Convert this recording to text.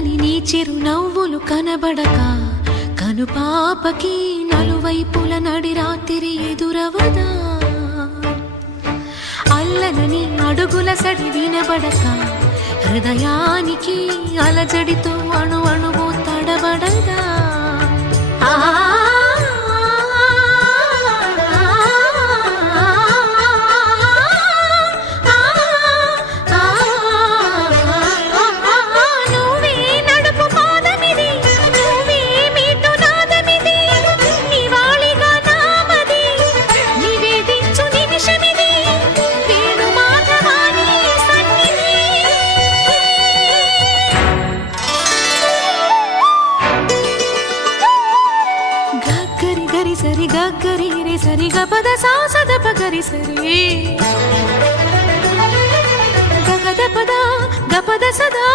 చల్లని నీ చిరు నవ్వులు కనబడక కనుపాపకి నలువైపుల నడి రాత్రి ఎదురవదా అల్లనని అడుగుల సడి వినబడక హృదయానికి అలజడితో అణు అణువు తడబడదా సరి గరి రే సరి గపద సా సద పగరి సరి గగద పద గపద సదా